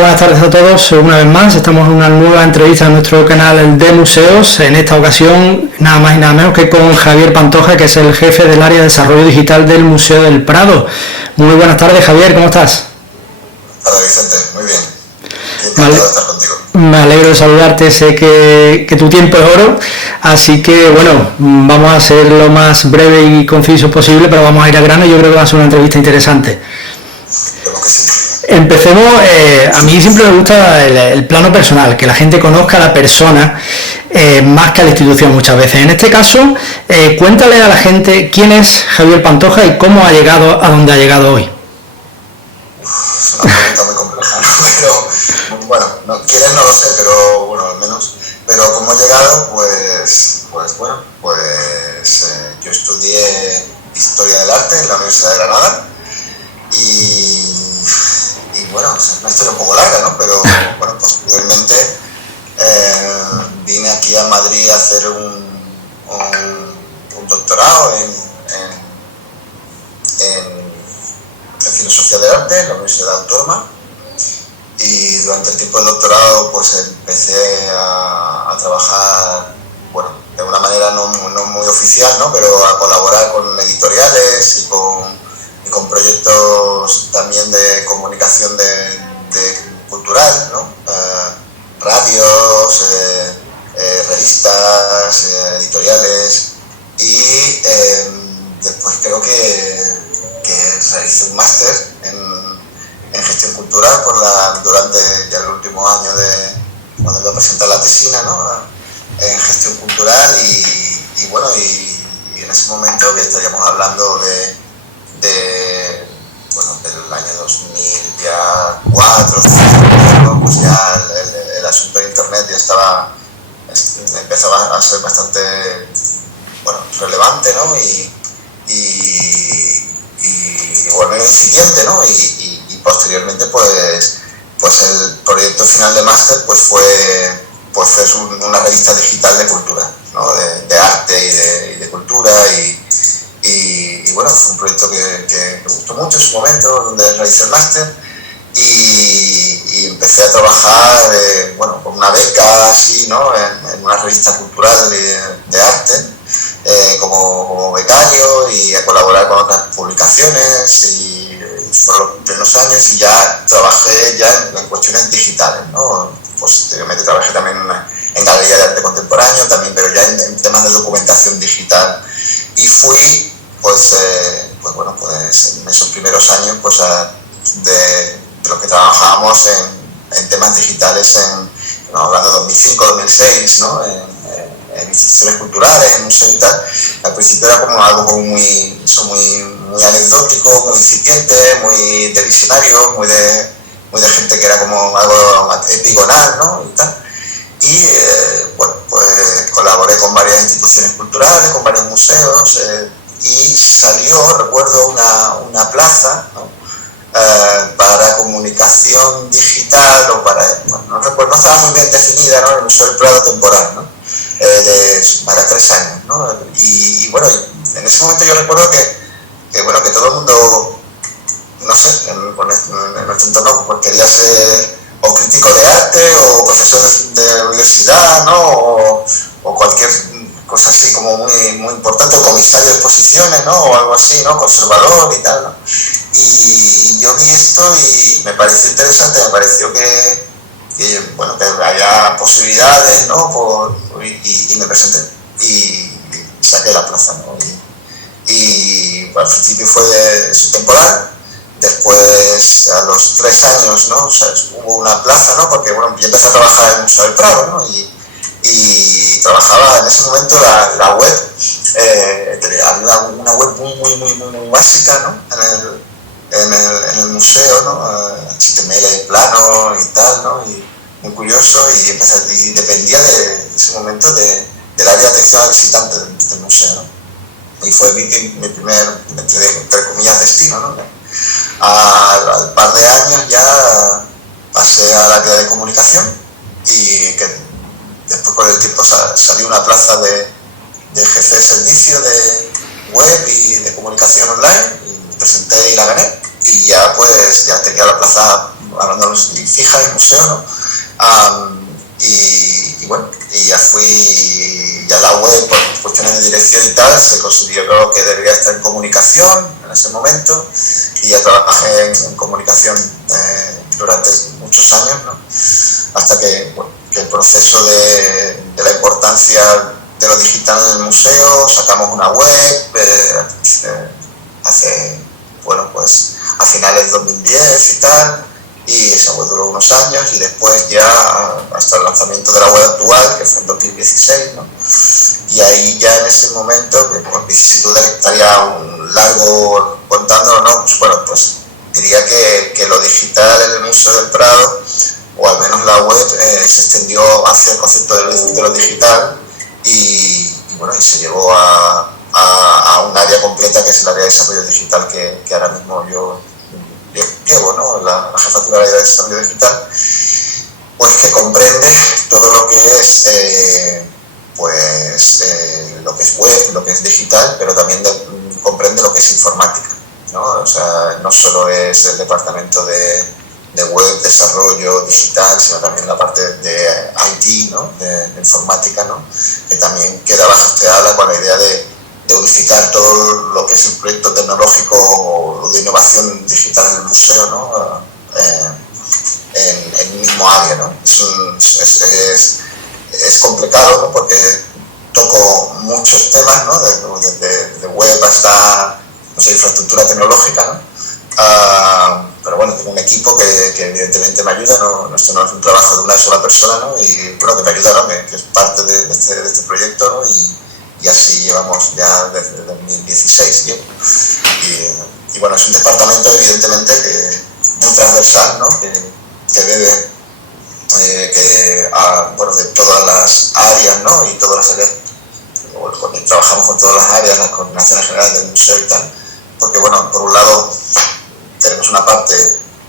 buenas tardes a todos. Una vez más, estamos en una nueva entrevista en nuestro canal de museos. En esta ocasión, nada más y nada menos que con Javier Pantoja, que es el jefe del área de desarrollo digital del Museo del Prado. Muy buenas tardes, Javier, ¿cómo estás? Hola, Vicente, muy bien. Encantado de estar contigo. Me alegro de saludarte, sé que tu tiempo es oro, así que bueno, vamos a ser lo más breve y conciso posible, pero vamos a ir al grano y yo creo que va a ser una entrevista interesante. Creo que sí. Empecemos, a mí siempre me gusta el plano personal, que la gente conozca a la persona más que a la institución muchas veces. En este caso, cuéntale a la gente quién es Javier Pantoja y cómo ha llegado a donde ha llegado hoy. Es una pregunta muy compleja, ¿no? Pero bueno, quién es no lo sé, pero bueno, al menos. Pero cómo he llegado, yo estudié Historia del Arte en la Universidad de Granada y bueno, es una historia un poco larga, ¿no? Pero bueno, posteriormente vine aquí a Madrid a hacer un doctorado en Filosofía del Arte en la Universidad Autónoma, y durante el tiempo del doctorado pues empecé a trabajar, bueno, de una manera no muy oficial, ¿no? Pero a colaborar con editoriales y con proyectos también de comunicación cultural, ¿no? Radios, revistas, editoriales, y después creo que realicé un máster en gestión cultural durante ya el último año de cuando iba a presentar la tesina, ¿no? En gestión cultural y bueno, y en ese momento que estaríamos hablando del año 2004, 2005, pues ya el asunto de internet ya empezaba a ser bastante, bueno, relevante, ¿no? Y o al menos incipiente, ¿no? Y posteriormente pues el proyecto final de máster pues es una revista digital de cultura, ¿no? De arte y de cultura y bueno, fue un proyecto que me gustó mucho en su momento, donde realicé el máster y empecé a trabajar con una beca así, ¿no? En una revista cultural de arte, como becario, y a colaborar con otras publicaciones, y fueron los primeros años, y ya trabajé en cuestiones digitales, ¿no? Posteriormente trabajé también en galería de arte contemporáneo también, pero ya en temas de documentación digital, y fui en esos primeros años de los que trabajábamos en temas digitales hablando de 2005, 2006, ¿no? En instituciones culturales, en museos y tal. Al principio era como algo muy anecdótico, muy incipiente, muy de visionarios, muy de gente que era como algo epigonal, ¿no? Y tal. Y pues colaboré con varias instituciones culturales, con varios museos, y salió, recuerdo, una plaza, ¿no? Para comunicación digital, o no recuerdo, no estaba muy bien definida, ¿no? El Museo del Prado temporal, ¿no? Para 3 años, ¿no? Y bueno, en ese momento yo recuerdo que todo el mundo, no sé, en nuestro entorno pues quería ser o crítico de arte o profesor de universidad, ¿no? O cualquier cosa así como muy importante, o comisario de exposiciones, ¿no? O algo así, ¿no? Conservador y tal, ¿no? Y yo vi esto y me pareció interesante, me pareció que había posibilidades, ¿no? Y me presenté y saqué la plaza, ¿no? Y al principio fue temporal, después a los 3 años, ¿no? O sea, hubo una plaza, ¿no? Porque bueno, yo empecé a trabajar en el Museo del Prado, ¿no? Y trabajaba en ese momento la web, había una web muy básica, ¿no? En el museo, ¿no? HTML plano y tal, ¿no? Y muy curioso, y dependía de ese momento del área de atención al visitante del museo, ¿no? Y fue mi primer, entre comillas, destino, ¿no? Al par de años ya pasé al área de comunicación, y que después con el tiempo salió una plaza de jefe de servicio de web y de comunicación online, y me presenté y la gané, y ya tenía la plaza hablando fija del museo, ¿no? Y bueno, y ya la web, por cuestiones de dirección y tal, se consideró que debería estar en comunicación en ese momento, y ya trabajé en comunicación durante muchos años, ¿no? Hasta que, bueno, que el proceso de la importancia de lo digital en el museo, sacamos una web pues a finales de 2010 y tal, y esa web duró unos años, y después ya hasta el lanzamiento de la web actual, que fue en 2016, ¿no? Y ahí ya en ese momento, que por vicisitudes estaría un largo contándolo, ¿no? Pues bueno, pues diría que lo digital en el Museo del Prado, o al menos la web, se extendió hacia el concepto de lo digital, y bueno, y se llevó a un área completa, que es el área de desarrollo digital, que ahora mismo yo llevo, ¿no? La jefatura de desarrollo digital, pues que comprende todo lo que es lo que es web, lo que es digital, pero también comprende lo que es informática, ¿no? O sea, no solo es el departamento de web, desarrollo digital, sino también la parte de IT, ¿no? de informática, ¿no? Que también queda bajo este ala con la idea de unificar todo lo que es el proyecto tecnológico o de innovación digital en el museo, ¿no? En el mismo área, ¿no? Es complicado, ¿no? Porque toco muchos temas, ¿no? Desde web hasta, no sé, infraestructura tecnológica, ¿no? Pero bueno, tengo un equipo que evidentemente me ayuda, ¿no? Esto no es un trabajo de una sola persona, ¿no? Y bueno, que me ayuda, ¿no? Que es parte de este proyecto, ¿no? Y así llevamos ya desde 2016. Y bueno, es un departamento evidentemente muy transversal, ¿no? Que debe, bueno, de todas las áreas, ¿no? Y todas las áreas, trabajamos con todas las áreas, las coordinaciones generales del museo y tal, porque bueno, por un lado tenemos una parte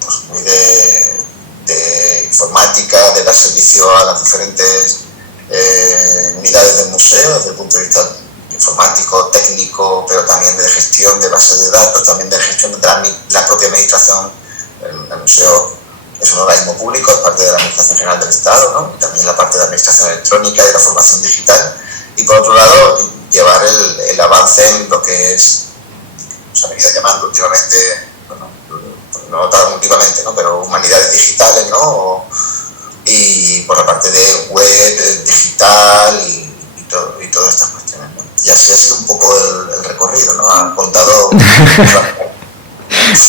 pues, muy de informática, de dar servicio a las diferentes unidades del museo desde el punto de vista informático, técnico, pero también de gestión de bases de datos, también de gestión de la propia administración. El museo es un organismo público, es parte de la Administración General del Estado, ¿no? Y también la parte de administración electrónica y de la formación digital, y por otro lado llevar el avance en lo que es, se ha venido llamando últimamente, bueno, no tan últimamente, ¿no? Pero humanidades digitales, ¿no? Y por la parte de web, digital y todas estas cuestiones, ¿no? Y así ha sido un poco el recorrido, ¿no? Han contado...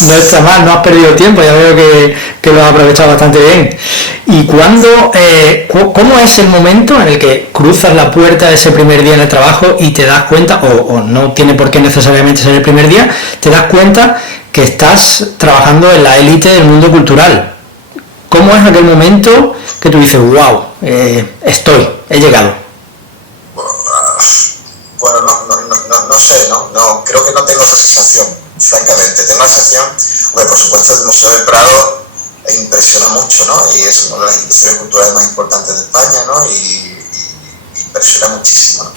No está mal, no has perdido tiempo, ya veo que lo has aprovechado bastante bien. ¿Y cómo es el momento en el que cruzas la puerta de ese primer día en el trabajo y te das cuenta, o no tiene por qué necesariamente ser el primer día, te das cuenta que estás trabajando en la élite del mundo cultural? ¿Cómo es aquel momento que tú dices, wow, he llegado? Bueno, no sé, no, creo que no tengo esa sensación, francamente. Tengo la sensación, bueno, por supuesto, el Museo del Prado impresiona mucho, ¿no? Y es una de las instituciones culturales más importantes de España, ¿no? Y impresiona muchísimo, ¿no?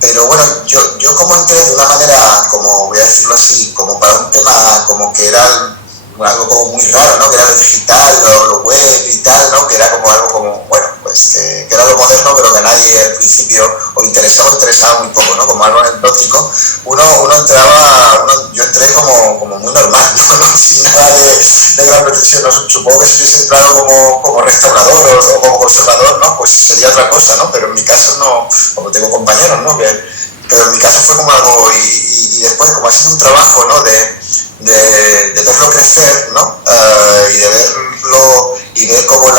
Pero bueno, yo como entré de una manera, como voy a decirlo así, como para un tema como que era algo como muy raro, ¿no? Que era lo digital, lo web y tal, ¿no? Que era como algo como, bueno, pues que era lo moderno, pero que a nadie al principio interesaba muy poco, ¿no? Como algo anecdótico. Yo entré como muy normal, ¿no? Sin nada de gran pretensión, ¿no? Supongo que si hubiese entrado como restaurador o como conservador, ¿no? Pues sería otra cosa, ¿no? Pero en mi caso no, como tengo compañeros, ¿no? Pero en mi caso fue como algo, y después como ha sido un trabajo, ¿no? De verlo crecer, ¿no? Y de verlo y ver cómo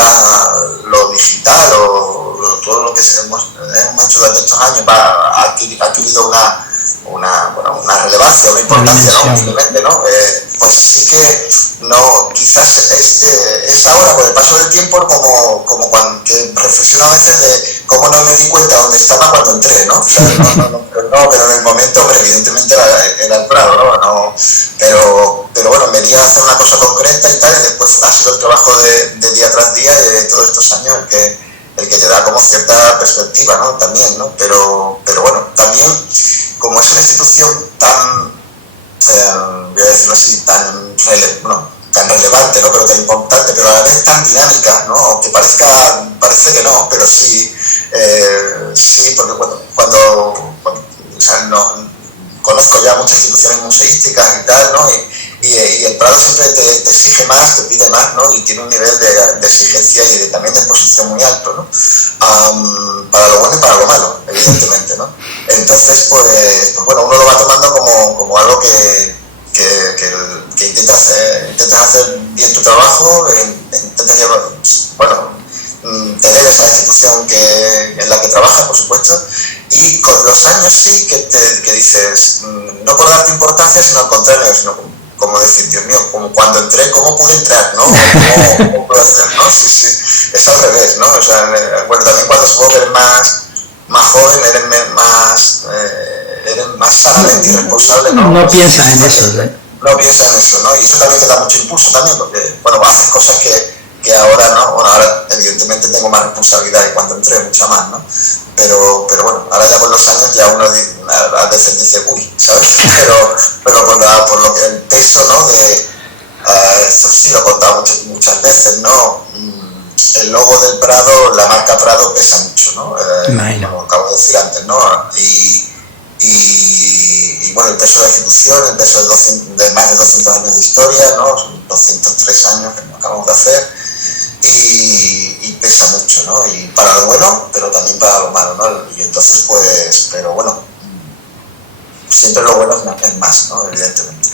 lo digital o todo lo que hemos hecho durante estos años ha adquirido una relevancia, una importancia, ¿no? Simplemente, ¿no? Pues sí que no, quizás es ahora con el paso del tiempo como cuando que reflexiono a veces de cómo no me di cuenta dónde estaba cuando entré, ¿no? O sea, pero en el momento, hombre, evidentemente era el Prado, ¿no? Pero bueno, venía a hacer una cosa concreta y tal, y después ha sido el trabajo de día tras día de todos estos años el que te da como cierta perspectiva, ¿no? También, ¿no? Pero bueno, también como es una institución tan, voy a decirlo así, tan tan relevante, ¿no? Pero tan importante, pero a la vez tan dinámica, ¿no? Aunque parece que no, pero sí, sí, porque cuando o sea, no, conozco ya muchas instituciones museísticas y tal, ¿no? Y el Prado siempre te exige más, te pide más, ¿no? Y tiene un nivel de exigencia y también de exposición muy alto, ¿no? Para lo bueno y para lo malo, evidentemente, ¿no? Entonces, pues bueno, uno lo va tomando como algo que intentas hacer bien tu trabajo, intentas llevar, bueno, te debes a la institución en la que trabajas, por supuesto, y con los años sí que dices, no por darte importancia, sino al contrario, sino como decir, Dios mío, como cuando entré, ¿cómo pude entrar, no? ¿Cómo pude hacer, no? Sí, es al revés, ¿no? O sea, bueno, también cuando supongo que eres más joven, eres más sanamente irresponsable, ¿no? No piensas en eso, ¿sí? No piensas en eso, ¿no? Y eso también te da mucho impulso también, porque, bueno, haces cosas que ahora, ¿no? Bueno, ahora evidentemente tengo más responsabilidad y cuando entré mucha más, ¿no? Pero bueno, ahora ya con los años ya uno a veces dice, uy, ¿sabes? Pero por lo que el peso, ¿no? Eso sí lo he contado muchas veces, ¿no? El logo del Prado, la marca Prado pesa mucho, ¿no? Como acabo de decir antes, ¿no? Y bueno, el peso de la institución, el peso de más de 200 años de historia, ¿no? Son 203 años que acabamos de hacer. Y pesa mucho, ¿no? Y para lo bueno, pero también para lo malo, ¿no? Y entonces, pues, pero bueno, siempre lo bueno es más, ¿no? Evidentemente.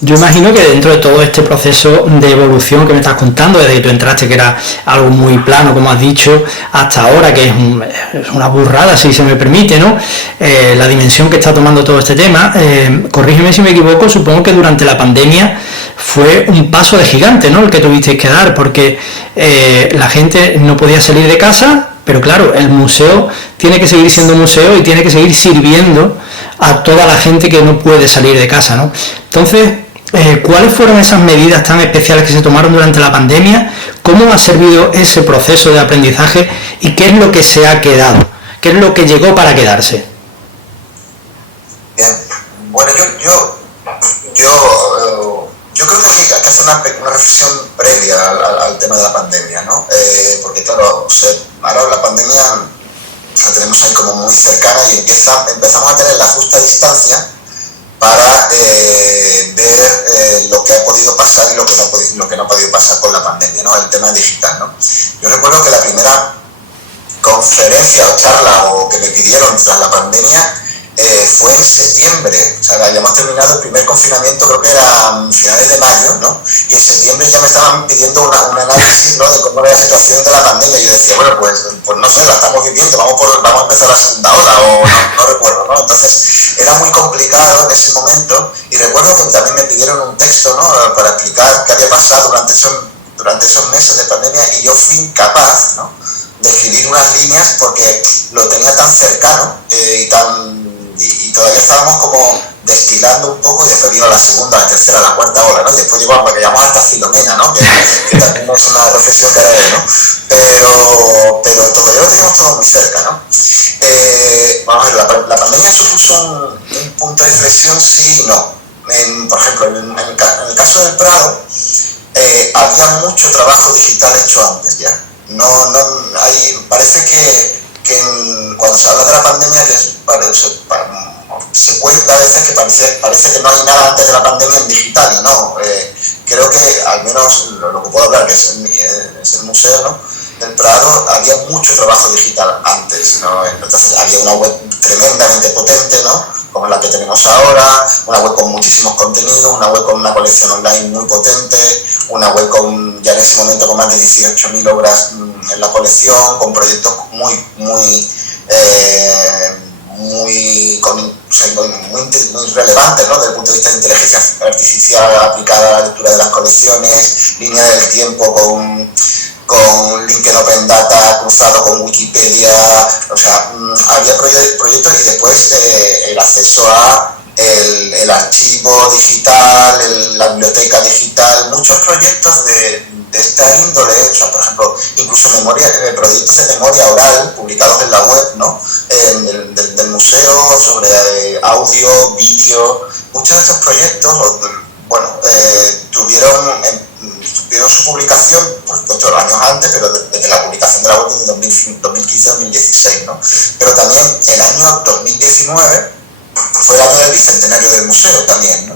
Yo imagino que dentro de todo este proceso de evolución que me estás contando, desde que tú entraste, que era algo muy plano, como has dicho, hasta ahora, que es una burrada, si se me permite, ¿no? La dimensión que está tomando todo este tema, corrígeme si me equivoco, supongo que durante la pandemia fue un paso de gigante, ¿no? El que tuvisteis que dar, porque la gente no podía salir de casa, pero claro, el museo tiene que seguir siendo museo y tiene que seguir sirviendo a toda la gente que no puede salir de casa, ¿no? Entonces, ¿cuáles fueron esas medidas tan especiales que se tomaron durante la pandemia? ¿Cómo ha servido ese proceso de aprendizaje? ¿Y qué es lo que se ha quedado? ¿Qué es lo que llegó para quedarse? Bien, bueno, yo creo que hay que hacer una reflexión previa al tema de la pandemia, ¿no? Porque claro, ahora la pandemia la tenemos ahí como muy cercana y empezamos a tener la justa distancia para ver lo que ha podido pasar y lo que no ha podido pasar con la pandemia, ¿no? El tema digital, ¿no? Yo recuerdo que la primera conferencia o charla que me pidieron tras la pandemia fue en septiembre. O sea, habíamos terminado el primer confinamiento, creo que era finales de mayo, ¿no? Y en septiembre ya me estaban pidiendo un análisis, ¿no? De cómo era la situación de la pandemia. Y yo decía, bueno, pues no sé, la estamos viviendo, vamos a empezar la segunda ola, o no recuerdo, ¿no? Entonces era muy complicado en ese momento, y recuerdo que también me pidieron un texto, ¿no? Para explicar qué había pasado durante esos meses de pandemia, y yo fui incapaz, ¿no? De escribir unas líneas porque lo tenía tan cercano y todavía estábamos como destilando un poco, y después vino la segunda, la tercera, la cuarta ola, ¿no? Y después llegamos a que llamamos hasta Filomena, ¿no? Que también es una reflexión que haré, ¿no? Pero todavía lo teníamos todo muy cerca, ¿no? Vamos a ver, la pandemia supuso un punto de inflexión, sí y no. Por ejemplo, en el caso del Prado, había mucho trabajo digital hecho antes ya. Parece que cuando se habla de la pandemia se cuenta a veces que parece que no hay nada antes de la pandemia en digital, y no. Creo que al menos lo que puedo hablar, que es el museo, ¿no? Del Prado, había mucho trabajo digital antes, ¿no? Entonces había una web tremendamente potente, ¿no? Como la que tenemos ahora, una web con muchísimos contenidos, una web con una colección online muy potente, una web ya en ese momento con más de 18.000 obras en la colección, con proyectos muy relevantes, ¿no? Desde el punto de vista de inteligencia artificial aplicada a la lectura de las colecciones, línea del tiempo con link en Open Data cruzado con Wikipedia. O sea, había proyectos, y después el acceso a el archivo digital, la biblioteca digital, muchos proyectos de esta índole. O sea, por ejemplo, incluso proyectos de memoria oral publicados en la web, ¿no? Del museo, sobre audio, vídeo. Muchos de estos proyectos bueno, tuvieron su publicación, por supuesto, años antes, pero desde la publicación de la web en 2015-2016, ¿no? Pero también el año 2019 fue el año del bicentenario del museo también, ¿no?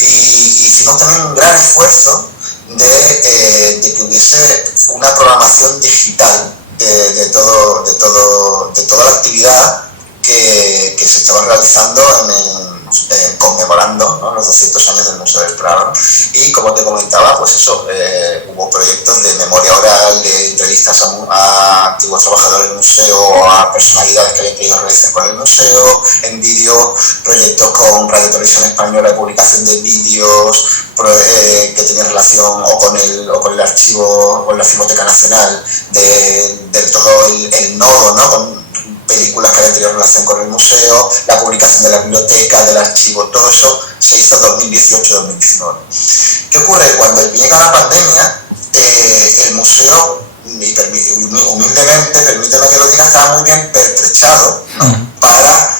Y hicimos también un gran esfuerzo de que hubiese una programación digital de toda la actividad que se estaba realizando conmemorando, ¿no?, los 200 años del Museo del Prado. Y como te comentaba, pues eso, hubo proyectos de memoria oral, de entrevistas a antiguos trabajadores del museo, a personalidades que habían tenido relación con el museo, en vídeo, proyectos con Radio Televisión Española de publicación de vídeos que tenían relación o con el archivo, o la Filmoteca Nacional de todo el nodo, ¿no?, con películas que habían tenido relación con el museo, la publicación de la biblioteca, del archivo, todo eso se hizo en 2018-2019. ¿Qué ocurre? Cuando llega la pandemia, el museo, humildemente, permíteme que lo diga, estaba muy bien pertrechado, ¿no?, para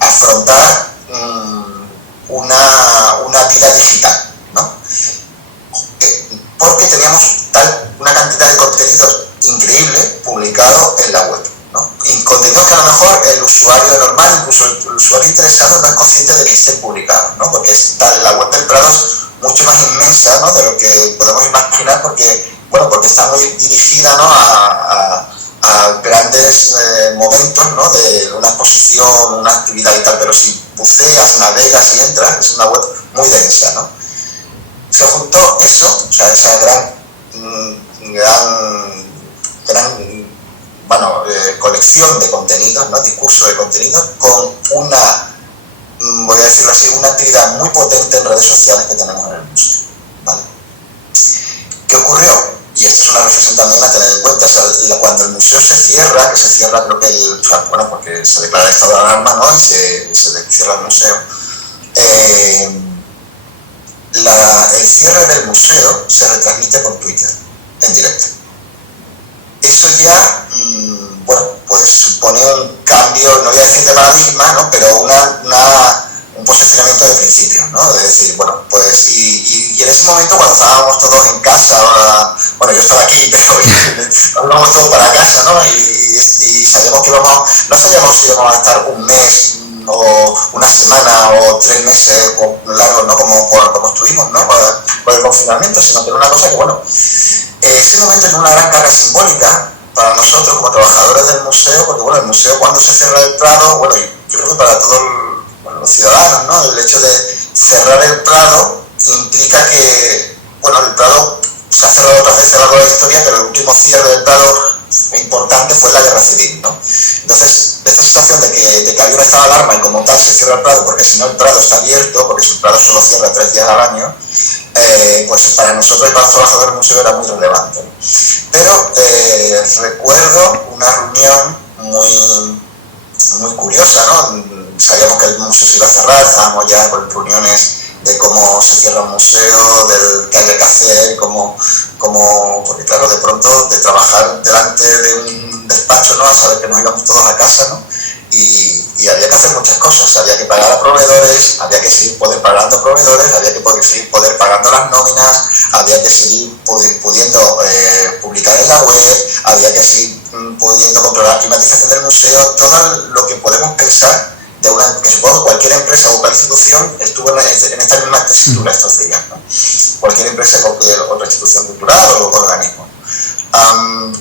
afrontar una vida digital, ¿no? Porque teníamos una cantidad de contenidos increíble publicado en la web, ¿no? Y contenidos que a lo mejor el usuario normal, incluso el usuario interesado, no es consciente de que estén publicados, ¿no? Porque la web del Prado es mucho más inmensa, ¿no?, de lo que podemos imaginar, porque está muy dirigida, ¿no?, a grandes momentos, ¿no?, de una exposición, una actividad y tal, pero si buceas, navegas y entras, es una web muy densa, ¿no? Se juntó eso, o sea, esa gran colección de contenidos, ¿no?, discurso de contenidos, con voy a decirlo así, una actividad muy potente en redes sociales que tenemos en el museo, ¿vale? ¿Qué ocurrió? Y esto es una reflexión también a tener en cuenta. O sea, cuando el museo se cierra, que se cierra, creo que porque se declara el estado de alarma, ¿no?, y se cierra el museo, el cierre del museo se retransmite por Twitter, en directo. Eso ya, pues supone un cambio, no voy a decir de paradigma, ¿no?, pero un posicionamiento de principios, ¿no? De decir, pues, y en ese momento, cuando estábamos todos en casa, yo estaba aquí, pero íbamos todos para casa, ¿no? Y sabíamos que no sabíamos si íbamos a estar un mes o una semana o 3 meses o largos, ¿no?, como estuvimos, ¿no?, por el confinamiento, sino que era una cosa que, ese momento es una gran carga simbólica para nosotros como trabajadores del museo, porque el museo, cuando se cierra el Prado, yo creo que para todos los ciudadanos, ¿no?, el hecho de cerrar el Prado implica que, el Prado se ha cerrado otras veces a lo largo de la historia, pero el último cierre del Prado importante fue la Guerra Civil, ¿no? Entonces, esta sensación de que había un estado de alarma y como tal se cierra el Prado, porque si no el Prado está abierto, porque si el Prado solo cierra 3 días al año, pues para nosotros y para los trabajadores del museo era muy relevante, ¿no? Pero recuerdo una reunión muy curiosa, ¿no? Sabíamos que el museo se iba a cerrar, estábamos ya con reuniones de cómo se cierra un museo, del qué había que hacer, porque claro, de pronto de trabajar delante de un despacho, ¿no?, a saber que nos íbamos todos a casa, ¿no?, y había que hacer muchas cosas, había que pagar a proveedores, había que seguir pagando proveedores, había que seguir pagando las nóminas, había que seguir pudiendo publicar en la web, había que seguir pudiendo controlar la climatización del museo, todo lo que podemos pensar que supongo que cualquier empresa o cualquier institución estuvo en esta misma tesitura estos días, ¿no? Cualquier empresa, cualquier otra institución cultural o organismo.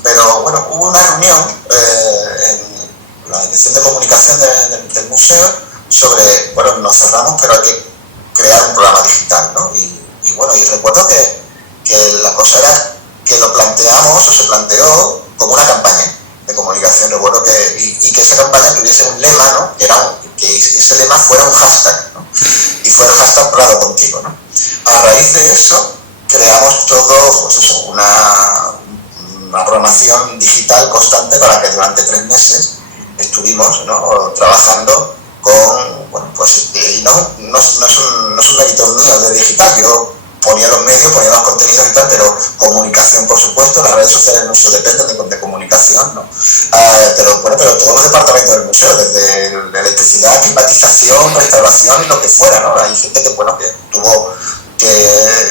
Pero hubo una reunión en la dirección de comunicación del museo sobre, nos cerramos, pero hay que crear un programa digital, ¿no? Y recuerdo que la cosa era que lo planteamos, o se planteó como una campaña de comunicación. Recuerdo que esa campaña tuviese un lema, ¿no?, que ese lema fuera un hashtag, ¿no?, y fuera el hashtag Prado contigo, ¿no? A raíz de eso creamos todo, una programación digital constante para que durante 3 meses estuvimos, ¿no?, trabajando con, y no es un mérito mío de digital. Yo ponía los medios, ponía los contenidos y tal, pero comunicación, por supuesto, las redes sociales del museo dependen de comunicación, ¿no? Pero bueno, pero todos los departamentos del museo, desde electricidad, climatización, restauración y lo que fuera, ¿no? Hay gente que, bueno, que tuvo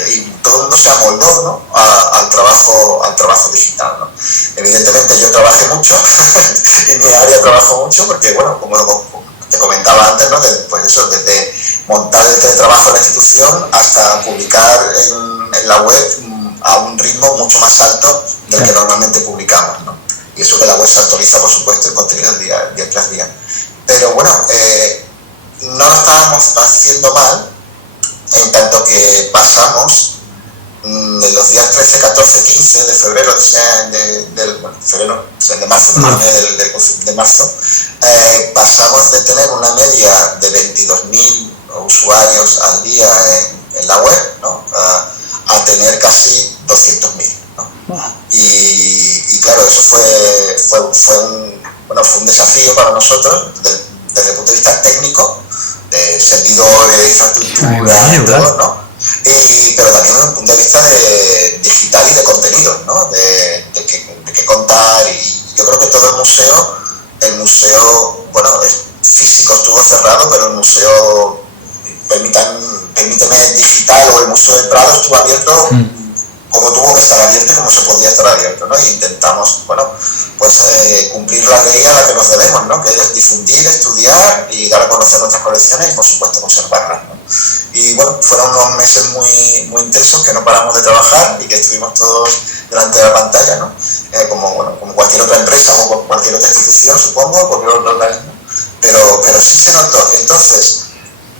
y todo el mundo se amoldó, ¿no? al trabajo digital, ¿no? Evidentemente yo trabajé mucho y mi área trabajó mucho porque, bueno, como te comentaba antes, ¿no? Pues eso, desde montar el teletrabajo en la institución hasta publicar en la web a un ritmo mucho más alto del que normalmente publicamos, ¿no? Y eso que la web se actualiza, por supuesto, el contenido día tras día. Pero bueno, no lo estábamos haciendo mal, en tanto que pasamos de los días 13, 14, 15 de febrero, de marzo, de marzo, pasamos de tener una media de 22.000 usuarios al día en la web, ¿no? A tener casi 200.000, ¿no? Wow. Y claro, eso fue un desafío para nosotros desde el punto de vista técnico, de servidores, infraestructura, y todo, ¿no? Pero también desde el punto de vista de digital y de contenidos, ¿no? De qué contar. Y yo creo que todo el museo, bueno, físico estuvo cerrado, pero el museo, permíteme, digital, o el Museo del Prado estuvo abierto como tuvo que estar abierto y como se podía estar abierto, ¿no? Y intentamos, bueno, pues cumplir la ley a la que nos debemos, ¿no? Que es difundir, estudiar y dar a conocer nuestras colecciones y, por supuesto, conservarlas, ¿no? Y bueno, fueron unos meses muy intensos que no paramos de trabajar y que estuvimos todos delante de la pantalla, ¿no? Como cualquier otra empresa o cualquier otra institución, supongo, cualquier otro organismo, pero sí se notó. Entonces,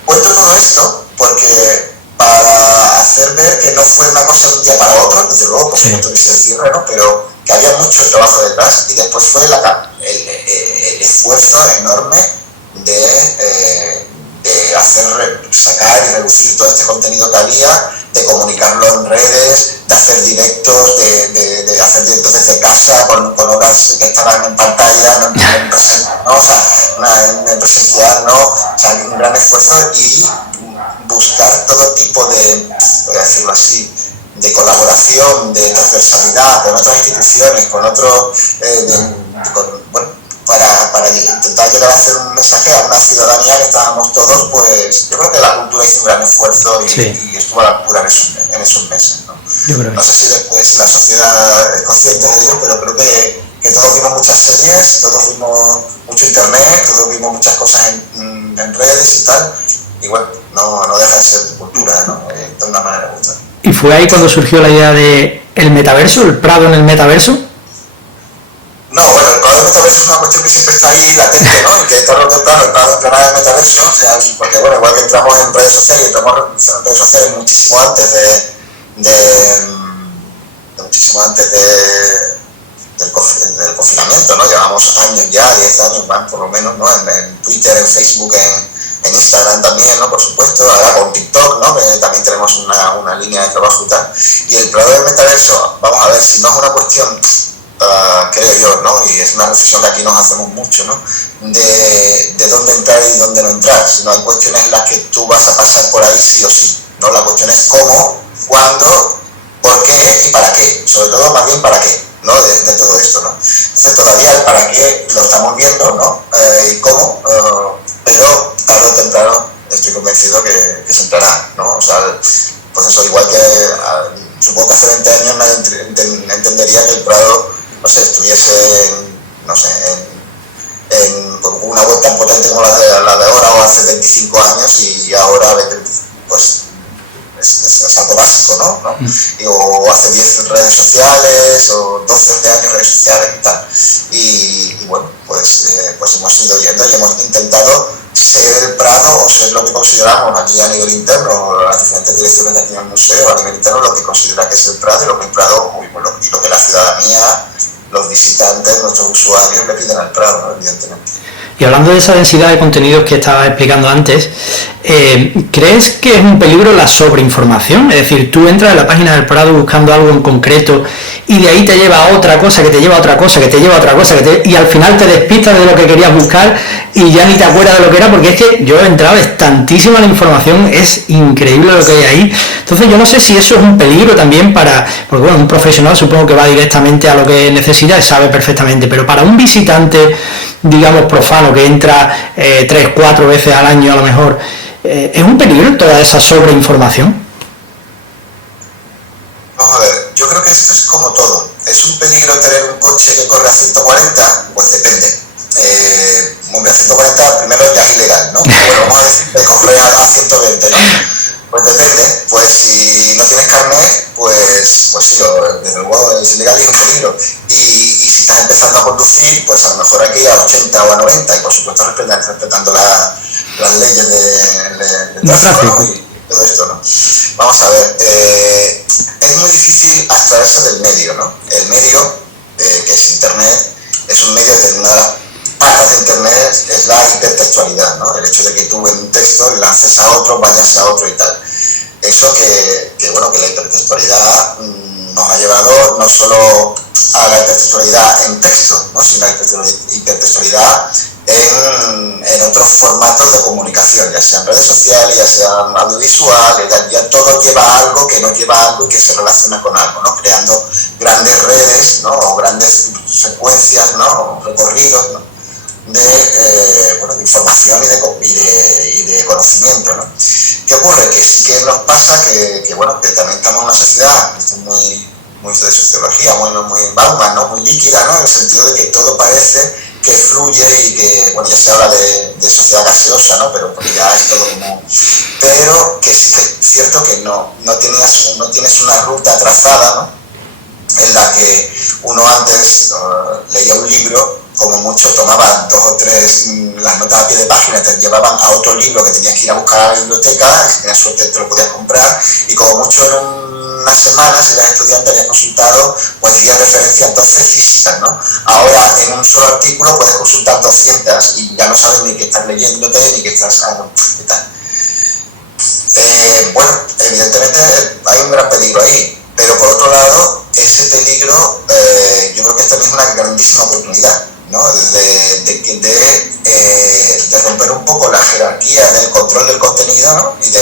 cuento todo esto porque para hacer ver que no fue una cosa de un día para otro, desde luego, por supuesto que se cierre, ¿no? Pero que había mucho trabajo detrás, y después fue el esfuerzo enorme de sacar y reducir todo este contenido que había, de comunicarlo en redes, de hacer directos, de hacer directos desde casa con obras que estaban en pantalla, no en presencial, ¿no? O sea, en presencial, ¿no? O sea, un gran esfuerzo, y buscar todo tipo de, voy a decirlo así, de colaboración, de transversalidad con otras instituciones, con otros, para intentar llegar a hacer un mensaje a una ciudadanía que estábamos todos, pues yo creo que la cultura hizo un gran esfuerzo y estuvo a la altura en esos meses, ¿no? No sé si después la sociedad es consciente de ello, pero creo que todos vimos muchas series, todos vimos mucho internet, todos vimos muchas cosas en redes y tal, y bueno, no deja de ser cultura, ¿no? De una manera u otra. ¿Y fue ahí cuando surgió la idea de el metaverso, el Prado en el metaverso? No, bueno, el Prado en el metaverso es una cuestión que siempre está ahí latente, ¿no? Y que está contemplando el Prado entrar en el metaverso, o sea, porque bueno, igual que entramos en redes sociales, muchísimo antes del confinamiento, ¿no? Llevamos años ya, 10 años más por lo menos, ¿no? En Twitter, en Facebook, en Instagram también, ¿no? Por supuesto, ahora con TikTok, ¿no? Que también tenemos una línea de trabajo y tal. Y el Prado del metaverso, vamos a ver, si no es una cuestión, creo yo, ¿no? Y es una reflexión que aquí nos hacemos mucho, ¿no? De dónde entrar y dónde no entrar. Si no hay cuestiones en las que tú vas a pasar por ahí sí o sí, ¿no? La cuestión es cómo, cuándo, por qué y para qué. Sobre todo, más bien, para qué, ¿no? De todo esto, ¿no? Entonces, todavía el para qué lo estamos viendo, ¿no? Y cómo, pero tarde o temprano estoy convencido que se entrará, ¿no? O sea, pues eso, igual que supongo que hace 20 años nadie entendería que el Prado, no sé, estuviese en una web tan potente como la de ahora, o hace 25 años, y ahora pues es algo básico, ¿no? O hace 10 redes sociales, o 12 años redes sociales y tal. Y bueno, pues hemos ido yendo y hemos intentado ser el Prado, o ser lo que consideramos aquí a nivel interno, las diferentes direcciones de aquí en el museo, a nivel interno, lo que considera que es el Prado, y lo que el Prado, y lo que la ciudadanía los visitantes, nuestros usuarios le piden al Prado, ¿no? Evidentemente. Y hablando de esa densidad de contenidos que estabas explicando antes, ¿crees que es un peligro la sobreinformación? Es decir, tú entras en la página del Prado buscando algo en concreto y de ahí te lleva a otra cosa, que te lleva a otra cosa, que te lleva a otra cosa, y al final te despistas de lo que querías buscar y ya ni te acuerdas de lo que era, porque es que yo he entrado, es tantísima la información, es increíble lo que hay ahí. Entonces yo no sé si eso es un peligro también porque bueno, un profesional supongo que va directamente a lo que necesita y sabe perfectamente, pero para un visitante, digamos, profano, que entra 3-4 veces al año a lo mejor, ¿es un peligro toda esa sobreinformación? Vamos a ver, yo creo que esto es como todo. ¿Es un peligro tener un coche que corre a 140? Pues depende. Hombre, a 140 primero ya es ilegal, ¿no? Pero bueno, vamos a decir que corre a 120, ¿no? Pues depende. Pues si no tienes carnet, pues sí, desde luego es ilegal y es un peligro. Y si estás empezando a conducir, pues a lo mejor hay que ir a 80 o a 90 y por supuesto respetando las leyes de tráfico, ¿no? Y todo esto, ¿no? Vamos a ver, es muy difícil abstraerse del medio, ¿no? El medio, que es Internet, es un medio de una de las patas de Internet, es la hipertextualidad, ¿no? El hecho de que tú en un texto lances a otro, vayas a otro y tal. Eso bueno, que la hipertextualidad nos ha llevado no solo a la hipertextualidad en texto, ¿no? Sino a la hipertextualidad en otros formatos de comunicación, ya sean redes sociales, ya sean audiovisuales, ya todo lleva algo que no lleva algo y que se relaciona con algo, ¿no? Creando grandes redes, ¿no? O grandes secuencias, ¿no? O recorridos, ¿no? de información y de conocimiento, ¿no? ¿Qué ocurre? Que sí que nos pasa que también estamos en una sociedad, esto es muy de sociología, muy Bauman, ¿no? Muy líquida, ¿no? En el sentido de que todo parece que fluye y que, bueno, ya se habla de sociedad gaseosa, ¿no? Pero porque ya es todo como... Pero que sí que es cierto que no tienes una ruta trazada, ¿no? En la que uno antes leía un libro, como mucho tomaban 2 o 3 las notas a pie de página, te llevaban a otro libro que tenías que ir a buscar a la biblioteca, si tenías suerte te lo podías comprar, y como mucho en una semana, si eras estudiante, habías consultado pues 10 referencias, 12 físicas, ¿no? Ahora en un solo artículo puedes consultar 200 y ya no sabes ni qué estás leyéndote, ni qué estás... ¿qué tal? Bueno, evidentemente hay un gran peligro ahí, pero por otro lado, ese peligro yo creo que esta es una grandísima oportunidad, ¿no? De romper un poco la jerarquía del control del contenido, ¿no? Y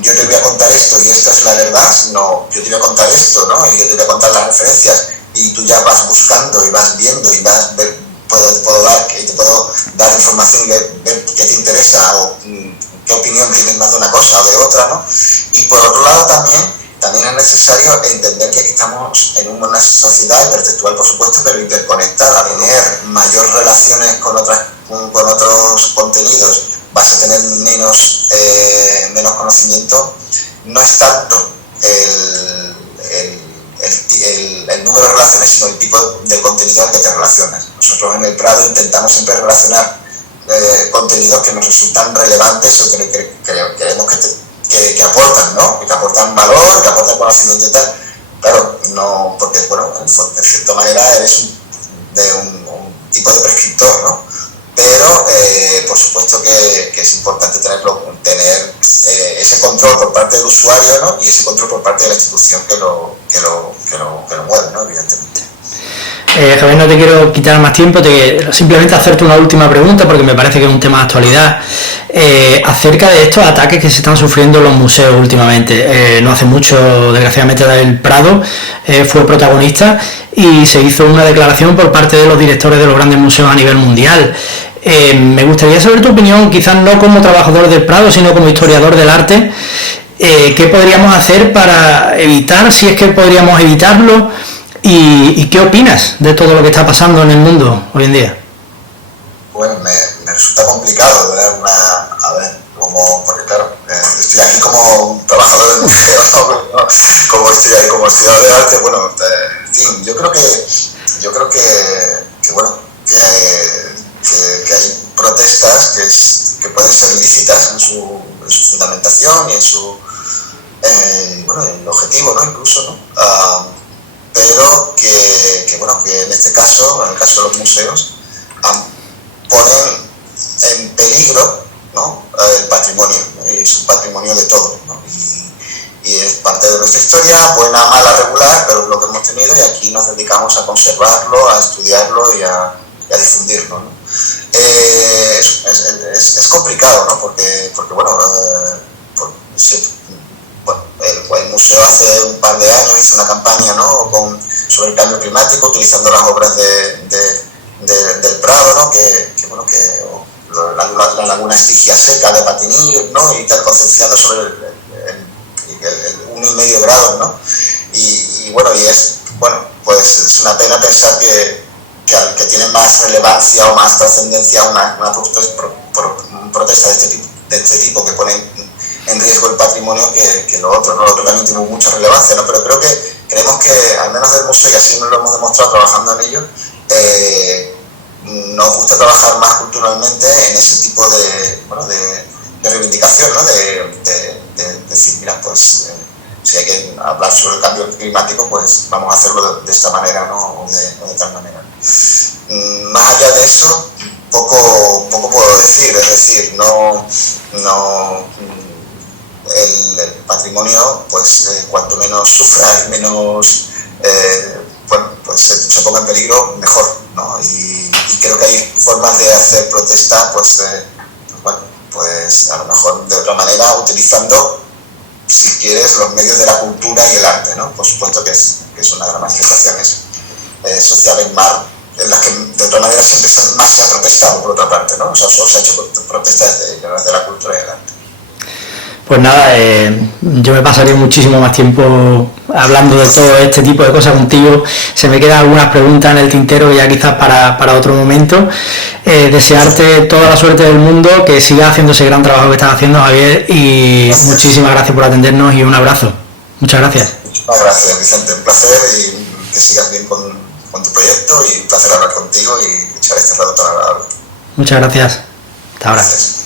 yo te voy a contar esto y esta es la verdad, no, yo te voy a contar esto, ¿no? Y yo te voy a contar las referencias y tú ya vas buscando y vas viendo y vas te puedo dar información y ver qué te interesa o qué opinión tienes más de una cosa o de otra, ¿no? Y por otro lado también es necesario entender que aquí estamos en una sociedad hipertextual, por supuesto, pero hiperconectada. Tener mayor relaciones con otros contenidos, vas a tener menos conocimiento. No es tanto el número de relaciones, sino el tipo de contenido al que te relacionas. Nosotros en el Prado intentamos siempre relacionar contenidos que nos resultan relevantes o que queremos que aportan, ¿no? Que aportan valor, que aportan conocimiento y tal. Claro, no, porque, bueno, de cierta manera eres un tipo de prescriptor, ¿no? Pero, por supuesto que es importante tener ese control por parte del usuario, ¿no? Y ese control por parte de la institución que lo mueve, ¿no? Evidentemente. Javier, no te quiero quitar más tiempo, simplemente hacerte una última pregunta porque me parece que es un tema de actualidad acerca de estos ataques que se están sufriendo en los museos últimamente. No hace mucho, desgraciadamente, el Prado fue protagonista y se hizo una declaración por parte de los directores de los grandes museos a nivel mundial. Me gustaría saber tu opinión, quizás no como trabajador del Prado, sino como historiador del arte. ¿Qué podríamos hacer para evitar, si es que podríamos evitarlo? ¿Y qué opinas de todo lo que está pasando en el mundo hoy en día? Bueno, me resulta complicado, ¿verdad? Porque claro, estoy aquí como trabajador del museo, ¿no? Como estoy ahí como estudiador de arte, bueno, en fin, yo creo que hay protestas que pueden ser lícitas en su fundamentación y en el objetivo, ¿no? Incluso, ¿no? pero bueno, que en este caso, en el caso de los museos, ponen en peligro, ¿no?, el patrimonio, y es un patrimonio de todos, ¿no? Y es parte de nuestra historia, buena, mala, regular, pero es lo que hemos tenido, y aquí nos dedicamos a conservarlo, a estudiarlo y a difundirlo, ¿no? Es complicado, ¿no? Porque bueno, el museo hace un par de años hizo una campaña, ¿no?, sobre el cambio climático, utilizando las obras del Prado, ¿no?, la laguna Estigia seca de Patinir, ¿no?, y tal, concienciando sobre el 1,5 grados, ¿no? Y bueno, pues es una pena pensar que tiene más relevancia o más trascendencia una protesta de este tipo que pone en riesgo el patrimonio que lo otro, ¿no? Lo otro también tiene mucha relevancia, ¿no? Pero creemos que, al menos del museo, y así nos lo hemos demostrado trabajando en ello, nos gusta trabajar más culturalmente en ese tipo de reivindicación, ¿no? De decir, mira, pues si hay que hablar sobre el cambio climático, pues vamos a hacerlo de esta manera, ¿no? O de tal manera. Más allá de eso, poco puedo decir, es decir, el patrimonio, pues cuanto menos sufra y menos pues se ponga en peligro, mejor, ¿no? Y creo que hay formas de hacer protesta, pues a lo mejor de otra manera, utilizando, si quieres, los medios de la cultura y el arte, ¿no? Por supuesto que es una de las manifestaciones sociales más en las que de otra manera siempre más se ha protestado, por otra parte, ¿no? O sea, se ha hecho protestas de la cultura y el arte. Pues nada, yo me pasaría muchísimo más tiempo hablando de todo este tipo de cosas contigo. Se me quedan algunas preguntas en el tintero ya quizás para otro momento. Desearte toda la suerte del mundo, que sigas haciendo ese gran trabajo que estás haciendo, Javier, y gracias. Muchísimas gracias por atendernos y un abrazo. Muchas gracias. Muchas gracias, Vicente, un placer, y que sigas bien con tu proyecto, y un placer hablar contigo y echar este rato tan agradable. Muchas gracias. Hasta ahora. Gracias.